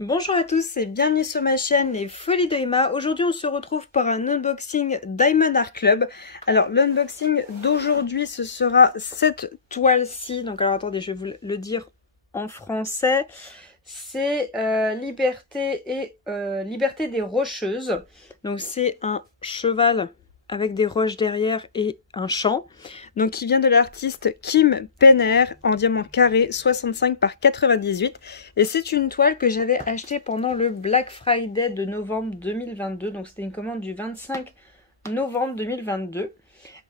Bonjour à tous et bienvenue sur ma chaîne Les Folies de Emma. Aujourd'hui on se retrouve pour un unboxing Diamond Art Club. Alors l'unboxing d'aujourd'hui ce sera cette toile-ci. Donc alors attendez, je vais vous le dire en français. C'est Liberté des Rocheuses. Donc c'est un cheval avec des roches derrière et un champ. Donc qui vient de l'artiste Kim Penner en diamant carré 65 par 98. Et c'est une toile que j'avais achetée pendant le Black Friday de novembre 2022. Donc c'était une commande du 25 novembre 2022.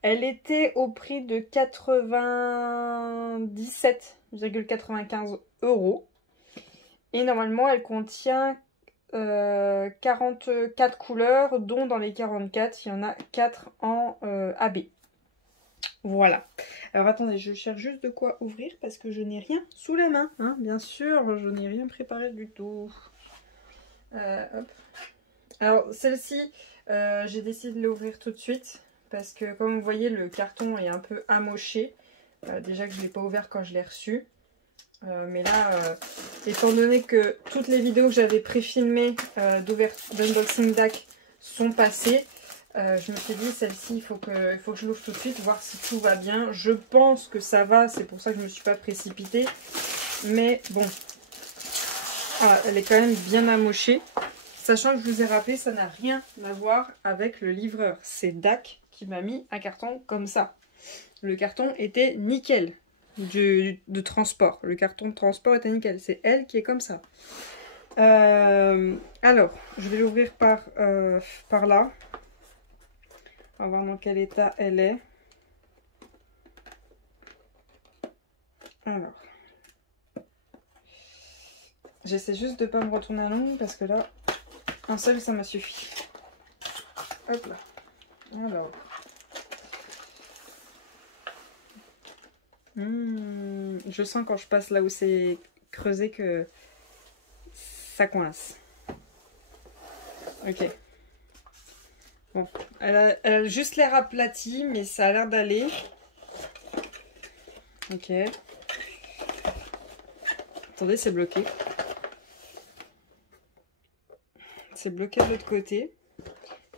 Elle était au prix de 97,95 €. Et normalement elle contient 44 couleurs, dont dans les 44, il y en a 4 en AB. Voilà. Alors attendez, je cherche juste de quoi ouvrir parce que je n'ai rien sous la main. Hein, bien sûr, je n'ai rien préparé du tout. Hop. Alors celle-ci, j'ai décidé de l'ouvrir tout de suite parce que comme vous voyez, le carton est un peu amoché. Déjà que je ne l'ai pas ouvert quand je l'ai reçu. Mais là, étant donné que toutes les vidéos que j'avais pré-filmées d'unboxing DAC sont passées, je me suis dit celle-ci il faut que je l'ouvre tout de suite, voir si tout va bien. Je pense que ça va, c'est pour ça que je ne me suis pas précipitée. Mais bon, voilà, elle est quand même bien amochée. Sachant que je vous ai rappelé, ça n'a rien à voir avec le livreur. C'est DAC qui m'a mis un carton comme ça. Le carton était nickel. De transport. Le carton de transport était nickel. C'est elle qui est comme ça. Alors, je vais l'ouvrir par là. On va voir dans quel état elle est. Alors. J'essaie juste de ne pas me retourner à l'ombre parce que là, un seul, ça m'a suffi. Hop là. Alors. Je sens quand je passe là où c'est creusé que ça coince. Ok. Bon, elle a juste l'air aplatie, mais ça a l'air d'aller. Ok. Attendez, c'est bloqué. C'est bloqué de l'autre côté.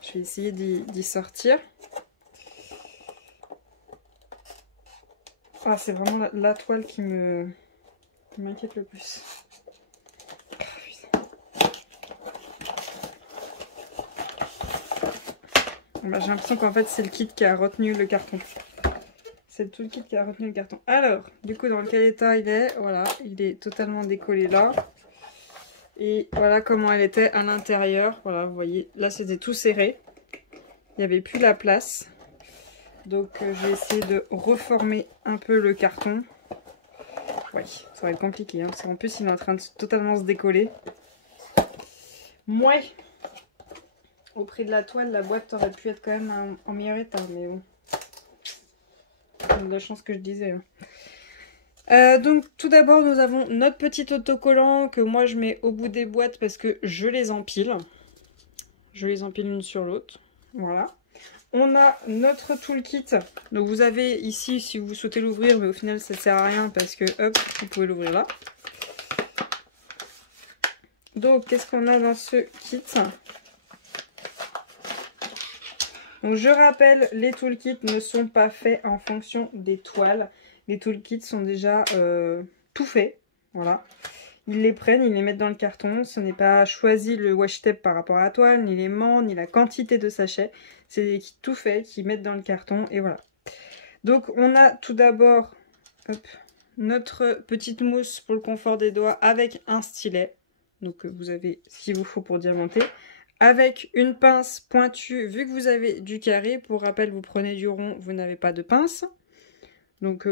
Je vais essayer d'y sortir. Ah, c'est vraiment la toile qui m'inquiète le plus. Bah, j'ai l'impression qu'en fait c'est le kit qui a retenu le carton. C'est tout le kit qui a retenu le carton. Alors, du coup, dans quel état il est? Voilà, il est totalement décollé là. Et voilà comment elle était à l'intérieur. Voilà, vous voyez, là c'était tout serré. Il n'y avait plus la place. Donc je vais essayer de reformer un peu le carton. Oui, ça va être compliqué, hein, parce qu'en plus il est en train de totalement se décoller. Mouais. Au prix de la toile, la boîte aurait pu être quand même en meilleur état, mais bon. C'est de la chance que je disais. Donc tout d'abord nous avons notre petit autocollant que moi je mets au bout des boîtes parce que je les empile. Je les empile l'une sur l'autre. Voilà. On a notre toolkit. Donc vous avez ici si vous souhaitez l'ouvrir, mais au final ça sert à rien parce que hop, vous pouvez l'ouvrir là. Donc qu'est-ce qu'on a dans ce kit? Donc je rappelle, les toolkits ne sont pas faits en fonction des toiles. Les toolkits sont déjà tout faits. Voilà. Ils les prennent, ils les mettent dans le carton. Ce n'est pas choisi le washi tape par rapport à la toile, ni l'aimant, ni la quantité de sachets. C'est des kits tout faits qu'ils mettent dans le carton et voilà. Donc on a tout d'abord notre petite mousse pour le confort des doigts avec un stylet. Donc vous avez ce qu'il vous faut pour diamanter. Avec une pince pointue, vu que vous avez du carré. Pour rappel, vous prenez du rond, vous n'avez pas de pince. Donc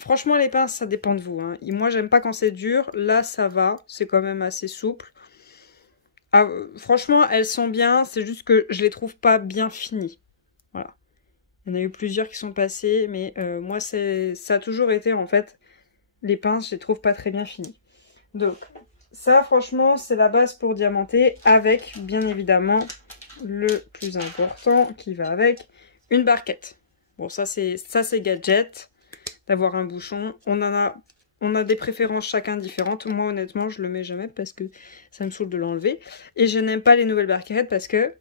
franchement, les pinces, ça dépend de vous. Hein. Moi, j'aime pas quand c'est dur. Là, ça va. C'est quand même assez souple. Ah, franchement, elles sont bien. C'est juste que je les trouve pas bien finies. Voilà. Il y en a eu plusieurs qui sont passées. Mais moi, ça a toujours été, en fait, les pinces, je les trouve pas très bien finies. Donc, ça, franchement, c'est la base pour diamanter. Avec, bien évidemment, le plus important qui va avec, une barquette. Bon, ça c'est gadget. D'avoir un bouchon. On On a des préférences chacun différentes. Moi, honnêtement, je le mets jamais parce que ça me saoule de l'enlever. Et je n'aime pas les nouvelles barquerettes parce que...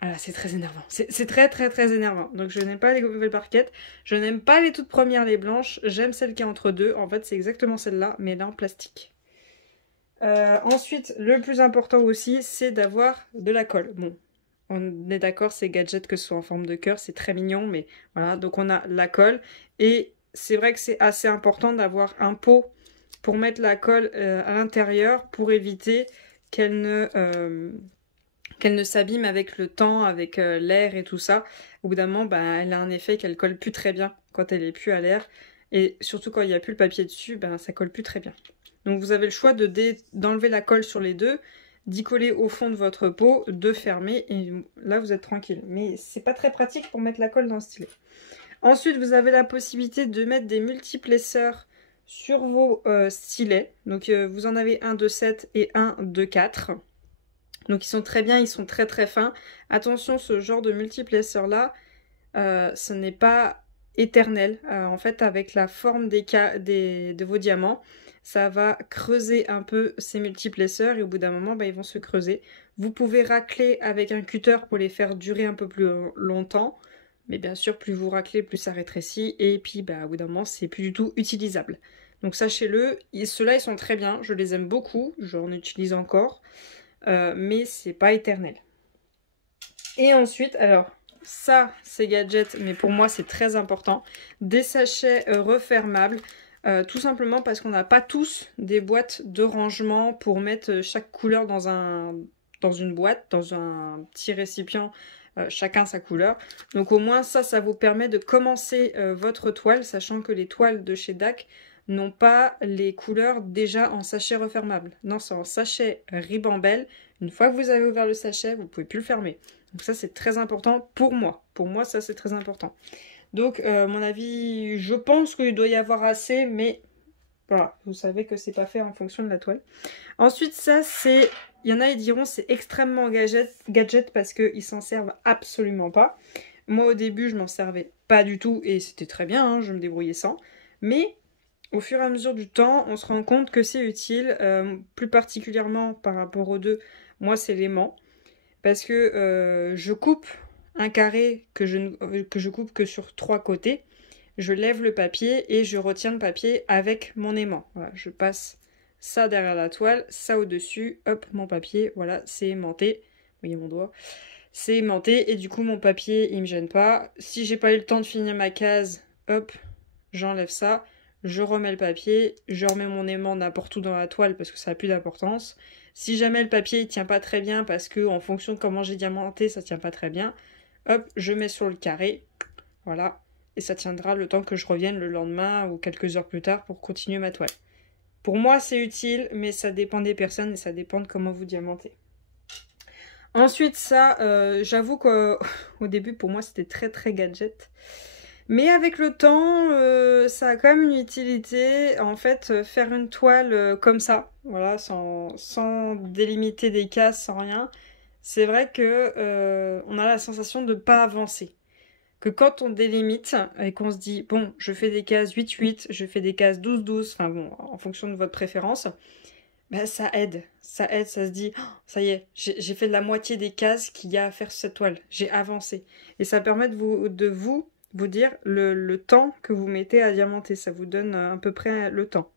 Ah, c'est très énervant. C'est très très très énervant. Donc je n'aime pas les nouvelles barquettes. Je n'aime pas les toutes premières, les blanches. J'aime celle qui est entre deux. En fait, c'est exactement celle-là, mais là en plastique. Ensuite, le plus important aussi, c'est d'avoir de la colle. Bon, on est d'accord, ces gadgets, que ce soit en forme de cœur, c'est très mignon, mais voilà. Donc on a la colle. Et c'est vrai que c'est assez important d'avoir un pot pour mettre la colle à l'intérieur pour éviter qu'elle ne s'abîme avec le temps, avec l'air et tout ça. Au bout d'un moment, bah, elle a un effet qu'elle colle plus très bien quand elle est plus à l'air. Et surtout quand il n'y a plus le papier dessus, bah, ça colle plus très bien. Donc vous avez le choix d'enlever la colle sur les deux, d'y coller au fond de votre pot, de fermer, et là vous êtes tranquille. Mais c'est pas très pratique pour mettre la colle dans le stylet. Ensuite, vous avez la possibilité de mettre des multiplesseurs sur vos stylets. Donc vous en avez un de 7 et un de 4. Donc ils sont très bien, ils sont très très fins. Attention, ce genre de multiplesseur là, ce n'est pas éternel. En fait, avec la forme de vos diamants, ça va creuser un peu ces multiplesseurs et au bout d'un moment, bah, ils vont se creuser. Vous pouvez racler avec un cutter pour les faire durer un peu plus longtemps. Mais bien sûr, plus vous raclez, plus ça rétrécit. Et puis, bah, au bout d'un moment, c'est plus du tout utilisable. Donc sachez-le, ceux-là, ils sont très bien. Je les aime beaucoup. J'en utilise encore. Mais c'est pas éternel. Et ensuite, alors, ça, c'est gadget, mais pour moi, c'est très important. Des sachets refermables. Tout simplement parce qu'on n'a pas tous des boîtes de rangement pour mettre chaque couleur dans une boîte, dans un petit récipient, chacun sa couleur. Donc au moins ça vous permet de commencer votre toile, sachant que les toiles de chez DAC n'ont pas les couleurs déjà en sachet refermable. Non, c'est en sachet ribambelle. Une fois que vous avez ouvert le sachet, vous ne pouvez plus le fermer. Donc ça, c'est très important pour moi. Pour moi, ça, c'est très important. Donc, mon avis, je pense qu'il doit y avoir assez, mais voilà, vous savez que c'est pas fait en fonction de la toile. Ensuite, ça, c'est... Il y en a, ils diront, c'est extrêmement gadget parce qu'ils s'en servent absolument pas. Moi, au début, je m'en servais pas du tout et c'était très bien, hein, je me débrouillais sans. Mais au fur et à mesure du temps, on se rend compte que c'est utile, plus particulièrement par rapport aux deux. Moi, c'est l'aimant. Parce que je coupe un carré que je coupe que sur 3 côtés. Je lève le papier et je retiens le papier avec mon aimant. Voilà, je passe ça derrière la toile, ça au-dessus, hop, mon papier, voilà, c'est aimanté. Vous voyez mon doigt. C'est aimanté et du coup mon papier, il me gêne pas. Si j'ai pas eu le temps de finir ma case, hop, j'enlève ça. Je remets le papier, je remets mon aimant n'importe où dans la toile parce que ça n'a plus d'importance. Si jamais le papier il tient pas très bien parce que en fonction de comment j'ai diamanté, ça tient pas très bien, hop, je mets sur le carré, voilà, et ça tiendra le temps que je revienne le lendemain ou quelques heures plus tard pour continuer ma toile. Pour moi, c'est utile, mais ça dépend des personnes et ça dépend de comment vous diamantez. Ensuite, ça, j'avoue qu'au début, pour moi, c'était très très gadget. Mais avec le temps, ça a quand même une utilité. En fait, faire une toile comme ça, voilà, sans délimiter des cases, sans rien, c'est vrai que on a la sensation de ne pas avancer. Que quand on délimite et qu'on se dit, bon, je fais des cases 8-8, je fais des cases 12-12, enfin bon, en fonction de votre préférence, bah, ça aide, ça se dit, oh, ça y est, j'ai fait de la moitié des cases qu'il y a à faire sur cette toile, j'ai avancé. Et ça permet de vous dire le temps que vous mettez à diamanter, ça vous donne à peu près le temps.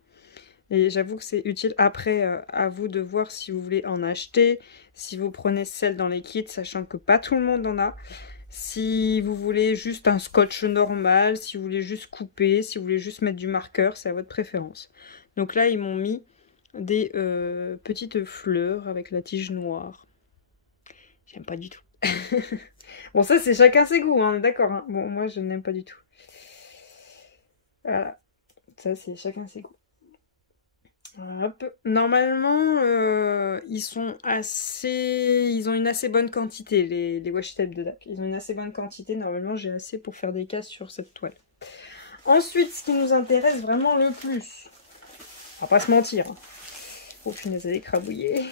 Et j'avoue que c'est utile. Après, à vous de voir si vous voulez en acheter, si vous prenez celle dans les kits, sachant que pas tout le monde en a. Si vous voulez juste un scotch normal, si vous voulez juste couper, si vous voulez juste mettre du marqueur, c'est à votre préférence. Donc là, ils m'ont mis des petites fleurs avec la tige noire. J'aime pas du tout. Bon, ça, c'est chacun ses goûts, hein, on est d'accord. Hein. Bon, moi, je n'aime pas du tout. Voilà. Ça, c'est chacun ses goûts. Hop. Normalement, ils ont une assez bonne quantité, les washi tape de DAC. Ils ont une assez bonne quantité. Normalement, j'ai assez pour faire des cases sur cette toile. Ensuite, ce qui nous intéresse vraiment le plus, on va pas se mentir. Hein. Oh punaise, elle est écrabouillée.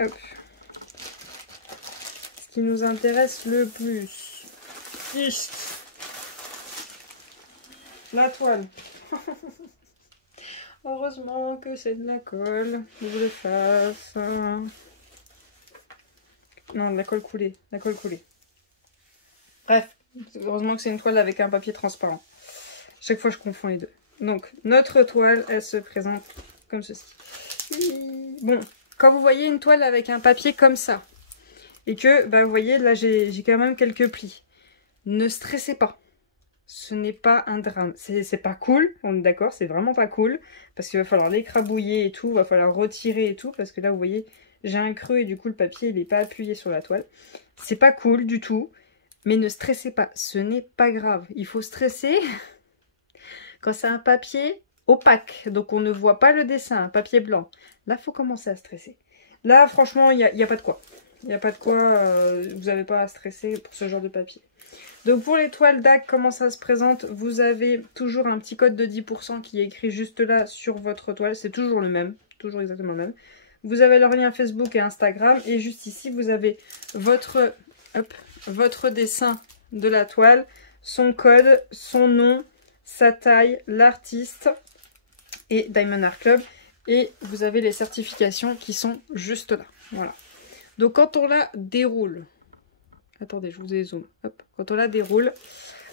Hop. Ce qui nous intéresse le plus. la toile. Heureusement que c'est de la colle. Double face. Non, de la colle coulée. La colle coulée. Bref, heureusement que c'est une toile avec un papier transparent. Chaque fois, je confonds les deux. Donc, notre toile, elle se présente comme ceci. Bon, quand vous voyez une toile avec un papier comme ça, et que, bah, vous voyez, là, j'ai quand même quelques plis. Ne stressez pas. Ce n'est pas un drame. C'est pas cool, on est d'accord, c'est vraiment pas cool. Parce qu'il va falloir l'écrabouiller et tout, il va falloir retirer et tout. Parce que là, vous voyez, j'ai un creux et du coup, le papier, il n'est pas appuyé sur la toile. C'est pas cool du tout. Mais ne stressez pas, ce n'est pas grave. Il faut stresser quand c'est un papier opaque. Donc, on ne voit pas le dessin, un papier blanc. Là, il faut commencer à stresser. Là, franchement, il n'y a pas de quoi. Il n'y a pas de quoi, vous n'avez pas à stresser pour ce genre de papier. Donc pour les toiles DAC, comment ça se présente? Vous avez toujours un petit code de 10% qui est écrit juste là sur votre toile. C'est toujours le même, toujours exactement le même. Vous avez leur lien Facebook et Instagram. Et juste ici, vous avez votre dessin de la toile, son code, son nom, sa taille, l'artiste et Diamond Art Club. Et vous avez les certifications qui sont juste là. Voilà. Donc quand on la déroule, attendez, je vous dézoome. Hop. Quand on la déroule,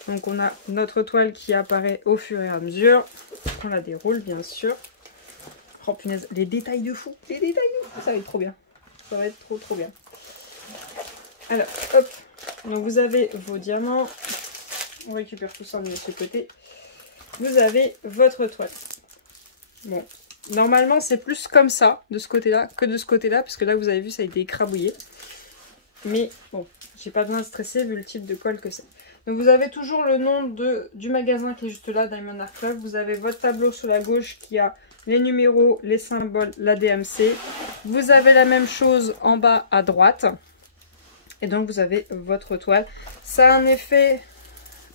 donc on a notre toile qui apparaît au fur et à mesure. On la déroule, bien sûr. Oh punaise, les détails de fou. Les détails de fou. Ça va être trop bien. Ça va être trop bien. Alors, hop. Donc vous avez vos diamants. On récupère tout ça de ce côté. Vous avez votre toile. Bon. Normalement, c'est plus comme ça, de ce côté-là, que de ce côté-là. Parce que là, vous avez vu, ça a été écrabouillé. Mais bon, j'ai pas besoin de stresser vu le type de colle que c'est. Donc vous avez toujours le nom du magasin qui est juste là, Diamond Art Club. Vous avez votre tableau sur la gauche qui a les numéros, les symboles, la DMC. Vous avez la même chose en bas à droite. Et donc vous avez votre toile. Ça a un effet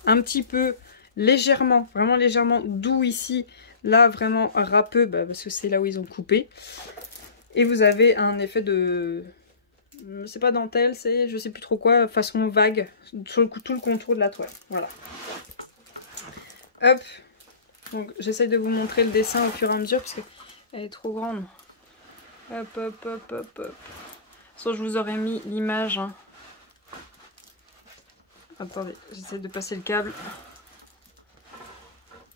un petit peu légèrement, vraiment légèrement doux ici. Là vraiment râpeux, parce que c'est là où ils ont coupé. Et vous avez un effet de... c'est pas dentelle, c'est je sais plus trop quoi, façon vague, sur tout le contour de la toile. Voilà. Hop. Donc j'essaye de vous montrer le dessin au fur et à mesure parce qu'elle est trop grande. Hop, hop, hop, hop, hop. Soit je vous aurais mis l'image. Hein. Attendez, j'essaie de passer le câble.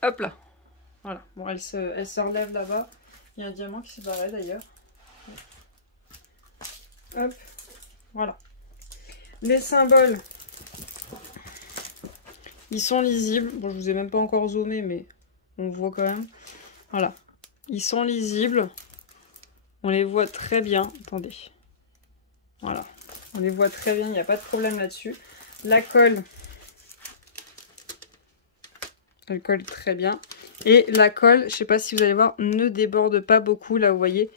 Hop là. Voilà. Bon, elle se relève là-bas. Il y a un diamant qui s'est barré d'ailleurs. Hop. Voilà. Les symboles, ils sont lisibles. Bon, je vous ai même pas encore zoomé, mais on voit quand même. Voilà. Ils sont lisibles. On les voit très bien. Attendez. Voilà. On les voit très bien. Il n'y a pas de problème là-dessus. La colle. Elle colle très bien. Et la colle, je sais pas si vous allez voir, ne déborde pas beaucoup. Là, vous voyez.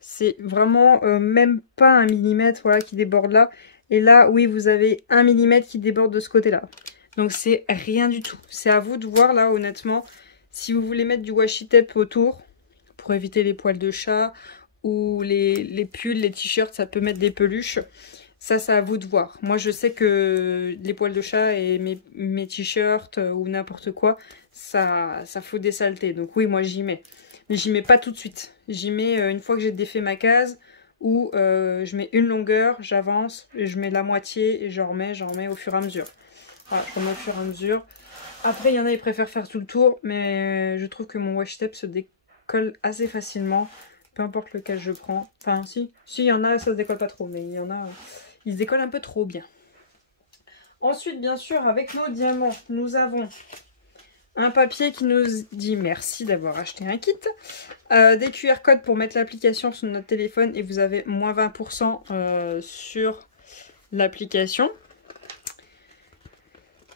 C'est vraiment même pas un millimètre voilà, qui déborde là. Et là, oui, vous avez 1 mm qui déborde de ce côté-là. Donc, c'est rien du tout. C'est à vous de voir, là, honnêtement. Si vous voulez mettre du washi tape autour, pour éviter les poils de chat, ou les pulls, les t-shirts, ça peut mettre des peluches. Ça, c'est à vous de voir. Moi, je sais que les poils de chat et mes t-shirts ou n'importe quoi, ça fout des saletés. Donc oui, moi, j'y mets. Mais j'y mets pas tout de suite. J'y mets une fois que j'ai défait ma case, ou je mets une longueur, j'avance, et je mets la moitié, et j'en remets au fur et à mesure. Voilà, je remets au fur et à mesure. Après, il y en a, ils préfèrent faire tout le tour, mais je trouve que mon washi tape se décolle assez facilement. Peu importe lequel je prends. Enfin, si il y en a, ça se décolle pas trop, mais il y en a, ils se décollent un peu trop bien. Ensuite, bien sûr, avec nos diamants, nous avons un papier qui nous dit merci d'avoir acheté un kit. Des QR codes pour mettre l'application sur notre téléphone et vous avez moins 20% sur l'application.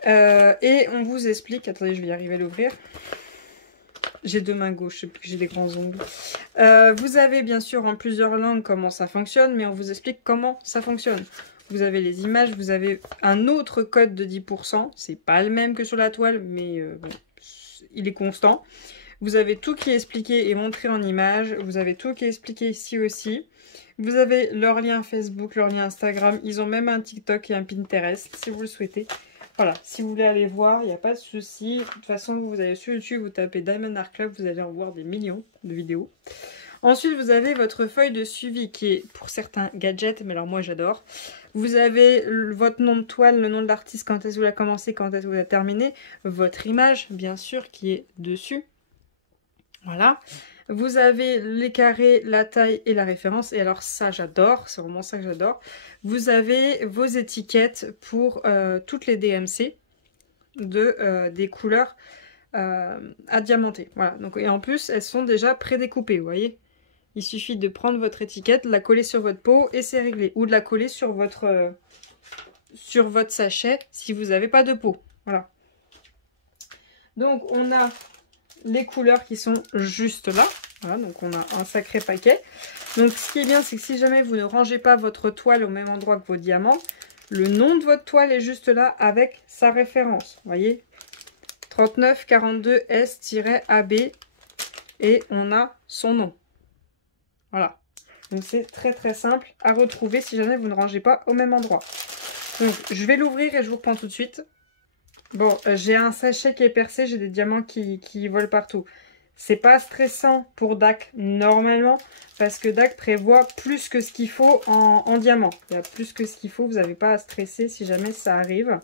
Et on vous explique, attendez, je vais y arriver à l'ouvrir. J'ai deux mains gauches, j'ai des grands ongles. Vous avez bien sûr en plusieurs langues comment ça fonctionne, mais on vous explique comment ça fonctionne. Vous avez les images, vous avez un autre code de 10%. C'est pas le même que sur la toile, mais bon, il est constant. Vous avez tout qui est expliqué et montré en images. Vous avez tout qui est expliqué ici aussi. Vous avez leur lien Facebook, leur lien Instagram. Ils ont même un TikTok et un Pinterest si vous le souhaitez. Voilà, si vous voulez aller voir, il n'y a pas de souci. De toute façon, vous allez sur YouTube, vous tapez Diamond Art Club, vous allez en voir des millions de vidéos. Ensuite, vous avez votre feuille de suivi qui est pour certains gadgets, mais alors moi j'adore. Vous avez votre nom de toile, le nom de l'artiste, quand est-ce que vous l'avez commencé, quand est-ce que vous l'avez terminé. Votre image, bien sûr, qui est dessus. Voilà. Vous avez les carrés, la taille et la référence. Et alors ça, j'adore. C'est vraiment ça que j'adore. Vous avez vos étiquettes pour toutes les DMC des couleurs à diamanter. Voilà. Donc, et en plus, elles sont déjà prédécoupées, vous voyez. Il suffit de prendre votre étiquette, de la coller sur votre pot et c'est réglé. Ou de la coller sur votre sachet si vous n'avez pas de pot. Voilà. Donc on a les couleurs qui sont juste là. Voilà, donc on a un sacré paquet. Donc ce qui est bien, c'est que si jamais vous ne rangez pas votre toile au même endroit que vos diamants, le nom de votre toile est juste là avec sa référence. Vous voyez, 3942 S-AB et on a son nom. Voilà, donc c'est très très simple à retrouver si jamais vous ne rangez pas au même endroit. Donc je vais l'ouvrir et je vous reprends tout de suite. Bon, j'ai un sachet qui est percé, j'ai des diamants qui volent partout. C'est pas stressant pour DAC normalement, parce que DAC prévoit plus que ce qu'il faut en diamant. Il y a plus que ce qu'il faut, vous n'avez pas à stresser si jamais ça arrive.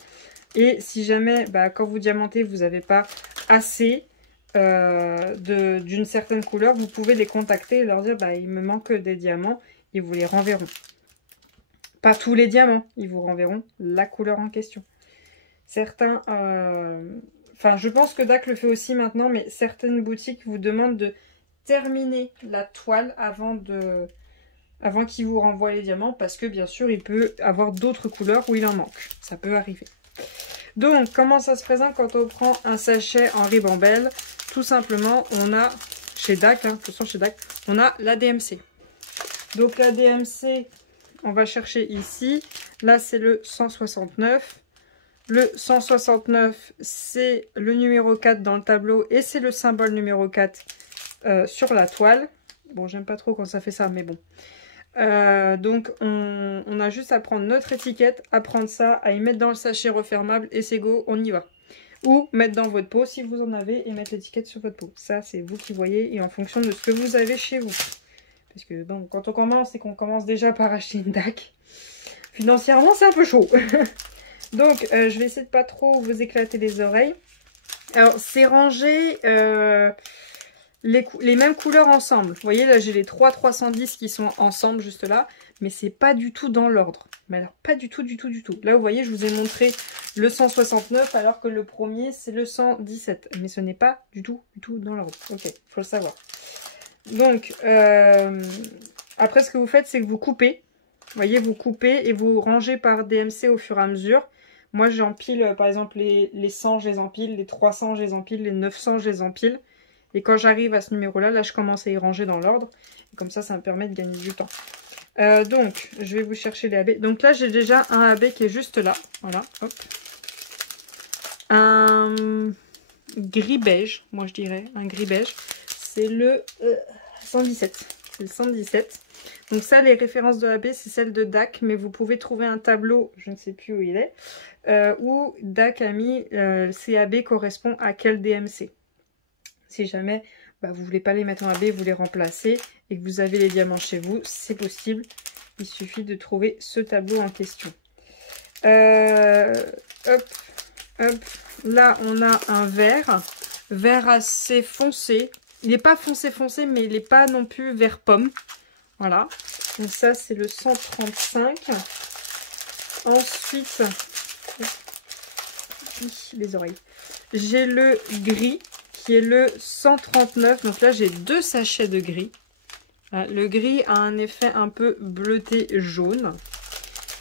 Et si jamais, quand vous diamantez, vous n'avez pas assez d'une certaine couleur, vous pouvez les contacter et leur dire il me manque des diamants, ils vous les renverront. Pas tous les diamants, ils vous renverront la couleur en question. Certains, enfin je pense que DAC le fait aussi maintenant, mais certaines boutiques vous demandent de terminer la toile avant qu'il vous renvoie les diamants, parce que bien sûr il peut avoir d'autres couleurs où il en manque, ça peut arriver. Donc comment ça se présente quand on prend un sachet en ribambelle? Tout simplement, on a, chez DAC, de toute façon chez DAC, on a la DMC. Donc la DMC, on va chercher ici. Là, c'est le 169. Le 169, c'est le numéro 4 dans le tableau et c'est le symbole numéro 4 sur la toile. Bon, j'aime pas trop quand ça fait ça, mais bon. Donc, on a juste à prendre notre étiquette, à prendre ça, à y mettre dans le sachet refermable et c'est go, on y va. Ou mettre dans votre pot si vous en avez et mettre l'étiquette sur votre pot. Ça, c'est vous qui voyez et en fonction de ce que vous avez chez vous. Parce que bon, quand on commence et qu'on commence déjà par acheter une DAC, financièrement, c'est un peu chaud. Donc, je vais essayer de pas trop vous éclater les oreilles. Alors, c'est rangé les mêmes couleurs ensemble. Vous voyez, là, j'ai les 310 qui sont ensemble juste là. Mais c'est pas du tout dans l'ordre. Mais alors, pas du tout, du tout, du tout. Là, vous voyez, je vous ai montré le 169 alors que le premier, c'est le 117. Mais ce n'est pas du tout dans l'ordre. Ok, il faut le savoir. Donc, après, ce que vous faites, c'est que vous coupez. Vous voyez, vous coupez et vous rangez par DMC au fur et à mesure. Moi, j'empile, par exemple, les 100, je les empile. Les 300, je les empile. Les 900, je les empile. Et quand j'arrive à ce numéro-là, là, je commence à y ranger dans l'ordre. Comme ça, ça me permet de gagner du temps. Donc, je vais vous chercher les AB. Donc là, j'ai déjà un AB qui est juste là. Voilà, hop. Un gris beige, moi je dirais. Un gris beige. C'est le 117. C'est le 117. Donc ça, les références de AB, c'est celle de DAC. Mais vous pouvez trouver un tableau, je ne sais plus où il est, où DAC a mis CAB correspond à quel DMC. Si jamais vous voulez pas les mettre en AB, vous les remplacez et que vous avez les diamants chez vous, c'est possible. Il suffit de trouver ce tableau en question. Hop, hop. Là, on a un vert assez foncé. Il n'est pas foncé, mais il n'est pas non plus vert pomme. Voilà. Donc ça, c'est le 135. Ensuite, les oreilles. J'ai le gris qui est le 139. Donc là, j'ai 2 sachets de gris. Le gris a un effet un peu bleuté jaune.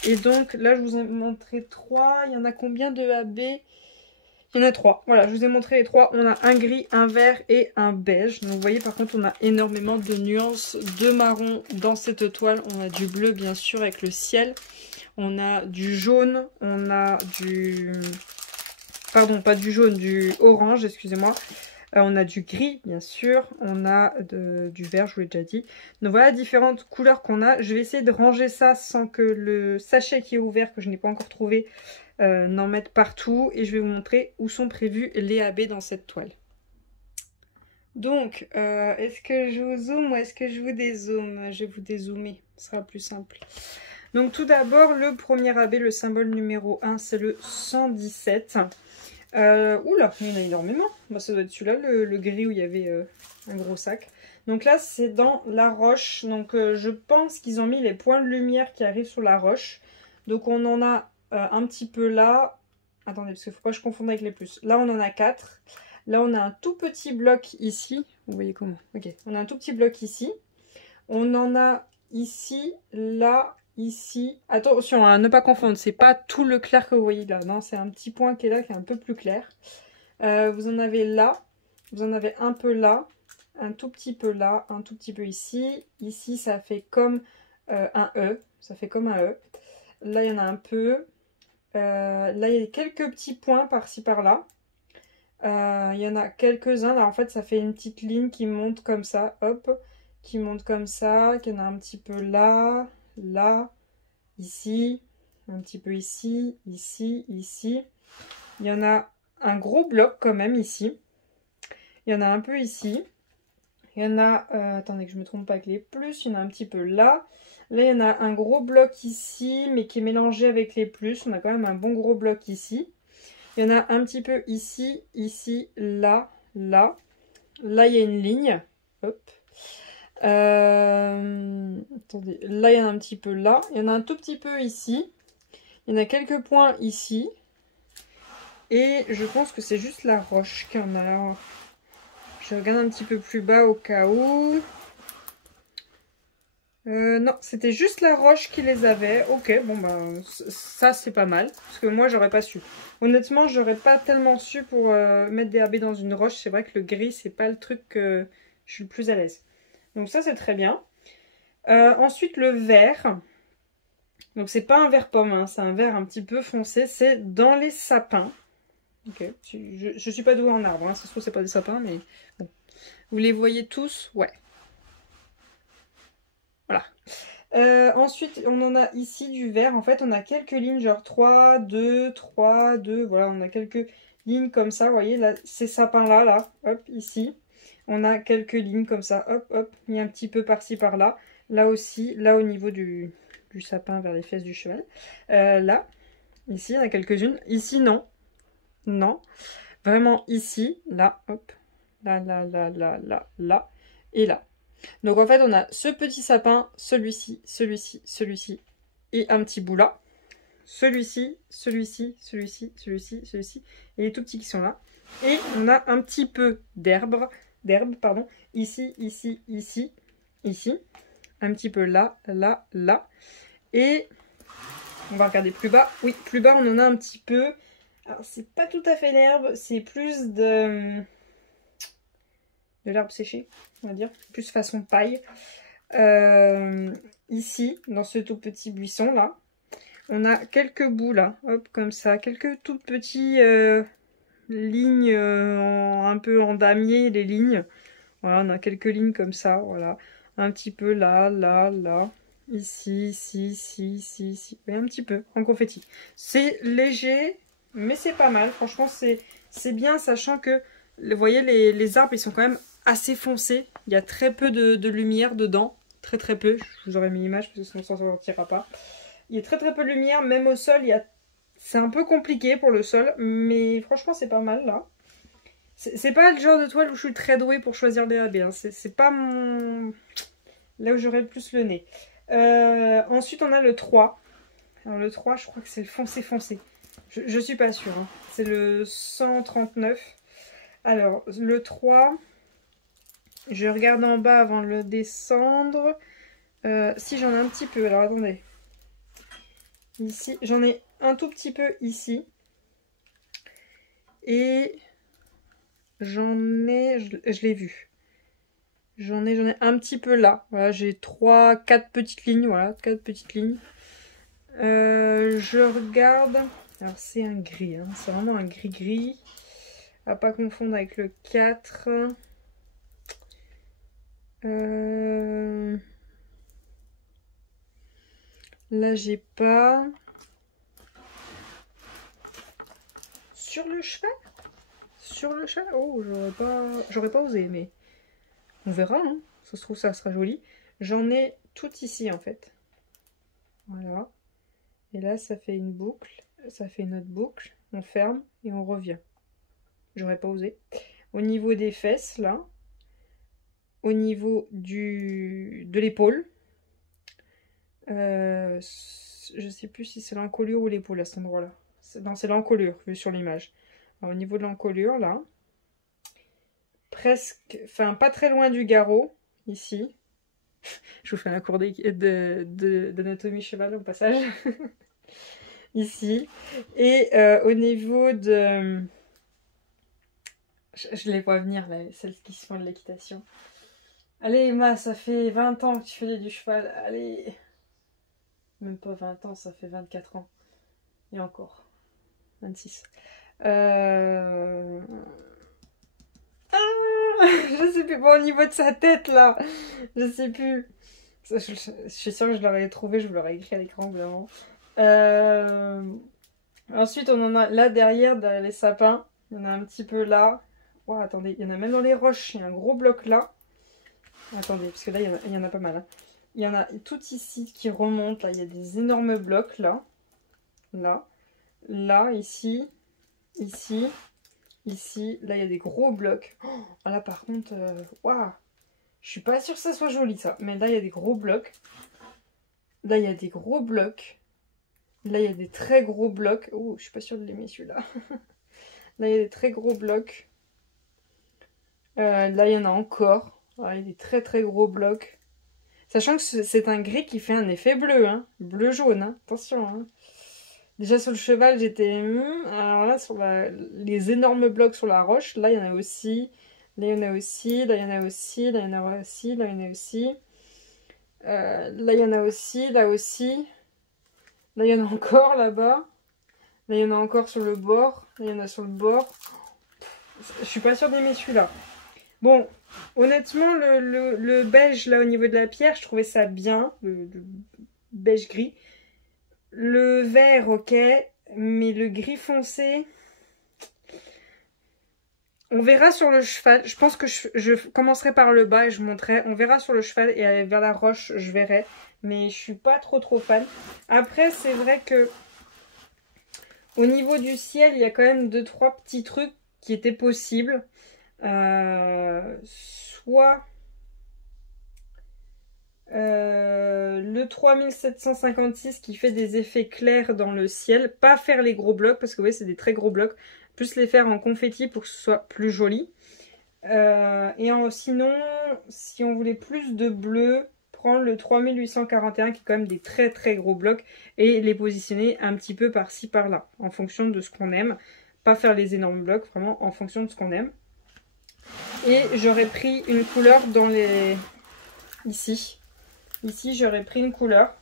Et donc là, je vous ai montré 3. Il y en a combien de AB? Il y en a 3. Voilà, je vous ai montré les 3. On a un gris, un vert et un beige. Donc vous voyez, par contre, on a énormément de nuances de marron dans cette toile. On a du bleu, bien sûr, avec le ciel. On a du jaune. On a du... Pardon, pas du jaune, du orange, excusez-moi. On a du gris, bien sûr. On a du vert, je vous l'ai déjà dit. Donc voilà, différentes couleurs qu'on a. Je vais essayer de ranger ça sans que le sachet qui est ouvert, que je n'ai pas encore trouvé, n'en mettre partout. Et je vais vous montrer où sont prévus les AB dans cette toile. Donc, est-ce que je vous zoome ou est-ce que je vous dézoome? Je vais vous dézoomer, ce sera plus simple. Donc tout d'abord, le premier AB, le symbole numéro 1, c'est le 117. Oula, il y en a énormément. Bah, ça doit être celui-là, le gris où il y avait un gros sac. Donc là, c'est dans la roche. Donc je pense qu'ils ont mis les points de lumière qui arrivent sur la roche. Donc on en a un petit peu là. Attendez, parce qu'il ne faut pas que je confonde avec les plus. Là, on en a 4. Là, on a un tout petit bloc ici. Vous voyez comment? Ok, on a un tout petit bloc ici. On en a ici, là, ici. Attention, à ne pas confondre. C'est pas tout le clair que vous voyez là. Non, c'est un petit point qui est là, qui est un peu plus clair. Vous en avez là. Vous en avez un peu là. Un tout petit peu là. Un tout petit peu ici. Ici, ça fait comme un E. Ça fait comme un E. Là, il y en a un peu. Là, il y a quelques petits points par-ci, par-là. Il y en a quelques-uns. Là, en fait, ça fait une petite ligne qui monte comme ça. Hop. Qui monte comme ça. Qu'il y en a un petit peu là. Là. Ici. Un petit peu ici. Ici. Ici. Il y en a un gros bloc quand même ici. Il y en a un peu ici. Il y en a... attendez que je ne me trompe pas avec les plus. Il y en a un petit peu là. Là, il y en a un gros bloc ici. Mais qui est mélangé avec les plus. On a quand même un bon gros bloc ici. Il y en a un petit peu ici, ici, là, là. Là, il y a une ligne. Hop. Attendez. Là, il y en a un petit peu là. Il y en a un tout petit peu ici. Il y en a quelques points ici. Et je pense que c'est juste la roche qu'il y en a. Alors, je regarde un petit peu plus bas au cas où. Non, c'était juste la roche qui les avait. Ok, bon ben, ça c'est pas mal. Parce que moi, j'aurais pas su. Honnêtement, j'aurais pas tellement su pour mettre des AB dans une roche. C'est vrai que le gris, c'est pas le truc que je suis le plus à l'aise. Donc ça, c'est très bien. Ensuite, le vert. Donc c'est pas un vert pomme, hein, c'est un vert un petit peu foncé. C'est dans les sapins. Ok, je suis pas douée en arbre. Hein. Ça se trouve, c'est pas des sapins, mais bon. Vous les voyez tous? Ouais. Voilà. Ensuite, on en a ici du vert. En fait, on a quelques lignes, genre 3, 2, 3, 2. Voilà, on a quelques lignes comme ça. Vous voyez, là, ces sapins-là, là, hop, ici. On a quelques lignes comme ça, hop, hop, mis un petit peu par-ci, par-là. Là aussi, là au niveau du sapin vers les fesses du cheval. Là, ici, il y en a quelques-unes. Ici, non. Non. Vraiment ici, là, hop. Là, là, là, là, là, là. Et là. Donc en fait, on a ce petit sapin, celui-ci, celui-ci, celui-ci et un petit bout là. Celui-ci, celui-ci, celui-ci, celui-ci, celui-ci et les tout petits qui sont là. Et on a un petit peu d'herbe, pardon, ici, ici, ici, ici. Un petit peu là, là, là. Et on va regarder plus bas. Oui, plus bas, on en a un petit peu. Alors, c'est pas tout à fait l'herbe, c'est plus de l'herbe séchée, on va dire, plus façon paille. Ici, dans ce tout petit buisson là, on a quelques bouts là, hop, comme ça, quelques tout petits lignes un peu en damier, les lignes. Voilà, on a quelques lignes comme ça, voilà. Un petit peu là, là, là, ici, ici, ici, ici, ici, et un petit peu en confetti. C'est léger, mais c'est pas mal. Franchement, c'est bien, sachant que, vous voyez, les arbres, ils sont quand même assez foncés. Il y a très peu de lumière dedans. Très très peu. Je vous aurais mis l'image, parce que sinon ça ne sortira pas. Il y a très très peu de lumière, même au sol, c'est un peu compliqué pour le sol, mais franchement, c'est pas mal, là. C'est pas le genre de toile où je suis très douée pour choisir des AB. Hein. C'est pas mon... là où j'aurais le plus le nez. Ensuite, on a le 3. Alors, le 3, je crois que c'est le foncé foncé. Je suis pas sûre. Hein. C'est le 139. Alors, le 3, je regarde en bas avant de le descendre. Si, j'en ai un petit peu. Alors, attendez. Ici, j'en ai un tout petit peu ici. Et... j'en ai, je l'ai vu. J'en ai un petit peu là. Voilà, j'ai 3-4 petites lignes. Voilà, 4 petites lignes. Je regarde. Alors, c'est un gris. Hein, c'est vraiment un gris-gris. À pas confondre avec le 4. Là, j'ai pas. sur le cheval. Sur le cheval. Oh, j'aurais pas osé, mais on verra. Hein. Ça se trouve, ça sera joli. J'en ai tout ici, en fait. Voilà. Et là, ça fait une boucle. Ça fait une autre boucle. On ferme et on revient. J'aurais pas osé. Au niveau des fesses, là. Au niveau de l'épaule. Je sais plus si c'est l'encolure ou l'épaule à cet endroit-là. Non, c'est l'encolure, vu sur l'image. Au niveau de l'encolure, là. Presque, enfin, pas très loin du garrot, ici. Je vous fais un cours d'anatomie cheval au passage. Ici. Et au niveau de... Je les vois venir, là, celles qui se font de l'équitation. Allez, Emma, ça fait 20 ans que tu fais du cheval. Allez. Même pas 20 ans, ça fait 24 ans. Et encore. 26. Je sais plus. Bon, au niveau de sa tête, là. Je sais plus. Je suis sûre que je l'aurais trouvé. Je vous l'aurais écrit à l'écran, évidemment. Ensuite, on en a là derrière les sapins. Il y en a un petit peu là. Oh, attendez, il y en a même dans les roches. Il y a un gros bloc là. Attendez, parce que là, il y en a pas mal. Hein. Il y en a tout ici qui remonte. Là, il y a des énormes blocs là. Là. Là, ici. Ici. Ici. Là, il y a des gros blocs. Oh, là, par contre, waouh. Je suis pas sûre que ça soit joli, ça. Mais là, il y a des gros blocs. Là, il y a des gros blocs. Là, il y a des très gros blocs. Oh, je suis pas sûre de l'aimer, celui-là. Là, il y a des très gros blocs. Là, il y en a encore. Ah, il y a des très très gros blocs. Sachant que c'est un gris qui fait un effet bleu, hein. Bleu-jaune, hein. Attention, hein. Déjà sur le cheval, j'étais... Alors là, sur les énormes blocs sur la roche, là, il y en a aussi. Là, il y en a aussi. Là, il y en a aussi. Là, il y en a aussi. Là, il y en a aussi. Là, il y en a aussi. Là aussi. Là, il y en a encore là-bas. Là, il y en a encore sur le bord. Là, il y en a sur le bord. Je suis pas sûre d'aimer celui-là. Bon, honnêtement, le beige, là, au niveau de la pierre, je trouvais ça bien. Le beige gris. Le vert, ok. Mais le gris foncé... On verra sur le cheval. Je pense que je commencerai par le bas et je monterai. On verra sur le cheval et vers la roche, je verrai. Mais je suis pas trop fan. Après, c'est vrai que au niveau du ciel, il y a quand même 2-3 petits trucs qui étaient possibles. Soit le 3756 qui fait des effets clairs dans le ciel. Pas faire les gros blocs parce que oui, c'est des très gros blocs. Plus les faire en confetti pour que ce soit plus joli. Sinon, si on voulait plus de bleu, prendre le 3841 qui est quand même des très très gros blocs et les positionner un petit peu par-ci par-là en fonction de ce qu'on aime. Pas faire les énormes blocs, vraiment en fonction de ce qu'on aime. Et j'aurais pris une couleur dans les... Ici. Ici, j'aurais pris une couleur.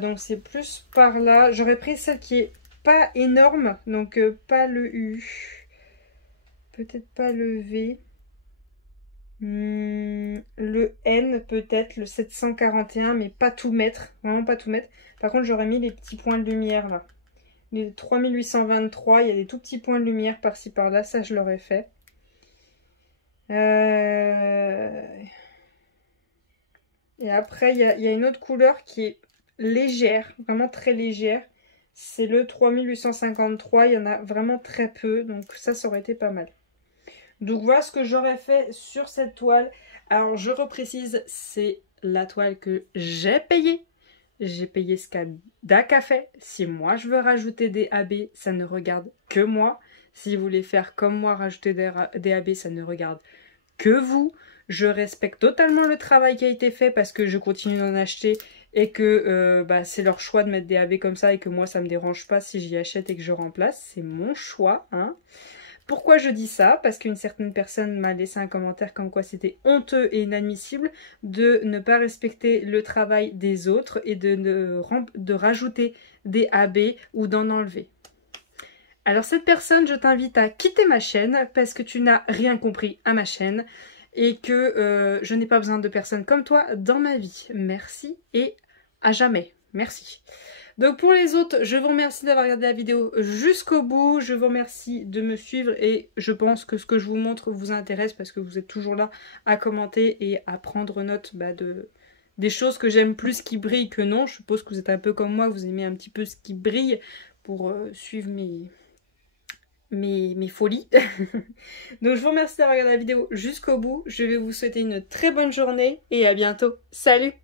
Donc c'est plus par là. J'aurais pris celle qui est pas énorme, donc pas le U, peut-être pas le V, le N peut-être, le 741, mais pas tout mettre, vraiment pas tout mettre. Par contre j'aurais mis les petits points de lumière là, les 3823, il y a des tout petits points de lumière par-ci par-là, ça je l'aurais fait. Et après il y a une autre couleur qui est légère, vraiment très légère. C'est le 3853, il y en a vraiment très peu, donc ça aurait été pas mal. Donc voilà ce que j'aurais fait sur cette toile. Alors je reprécise, c'est la toile que j'ai payée. J'ai payé ce qu'Dak a fait. Si moi je veux rajouter des AB, ça ne regarde que moi. Si vous voulez faire comme moi, rajouter des AB, ça ne regarde que vous. Je respecte totalement le travail qui a été fait parce que je continue d'en acheter et que c'est leur choix de mettre des AB comme ça et que moi ça me dérange pas si j'y achète et que je remplace. C'est mon choix, hein. Pourquoi je dis ça? Parce qu'une certaine personne m'a laissé un commentaire comme quoi c'était honteux et inadmissible de ne pas respecter le travail des autres et de rajouter des AB ou d'en enlever. Alors cette personne, je t'invite à quitter ma chaîne parce que tu n'as rien compris à ma chaîne et que je n'ai pas besoin de personnes comme toi dans ma vie. Merci et à jamais. Merci. Donc pour les autres, je vous remercie d'avoir regardé la vidéo jusqu'au bout. Je vous remercie de me suivre et je pense que ce que je vous montre vous intéresse parce que vous êtes toujours là à commenter et à prendre note des choses que j'aime plus qui brillent que non. Je suppose que vous êtes un peu comme moi, vous aimez un petit peu ce qui brille pour suivre mes folies. Donc je vous remercie d'avoir regardé la vidéo jusqu'au bout. Je vais vous souhaiter une très bonne journée et à bientôt. Salut!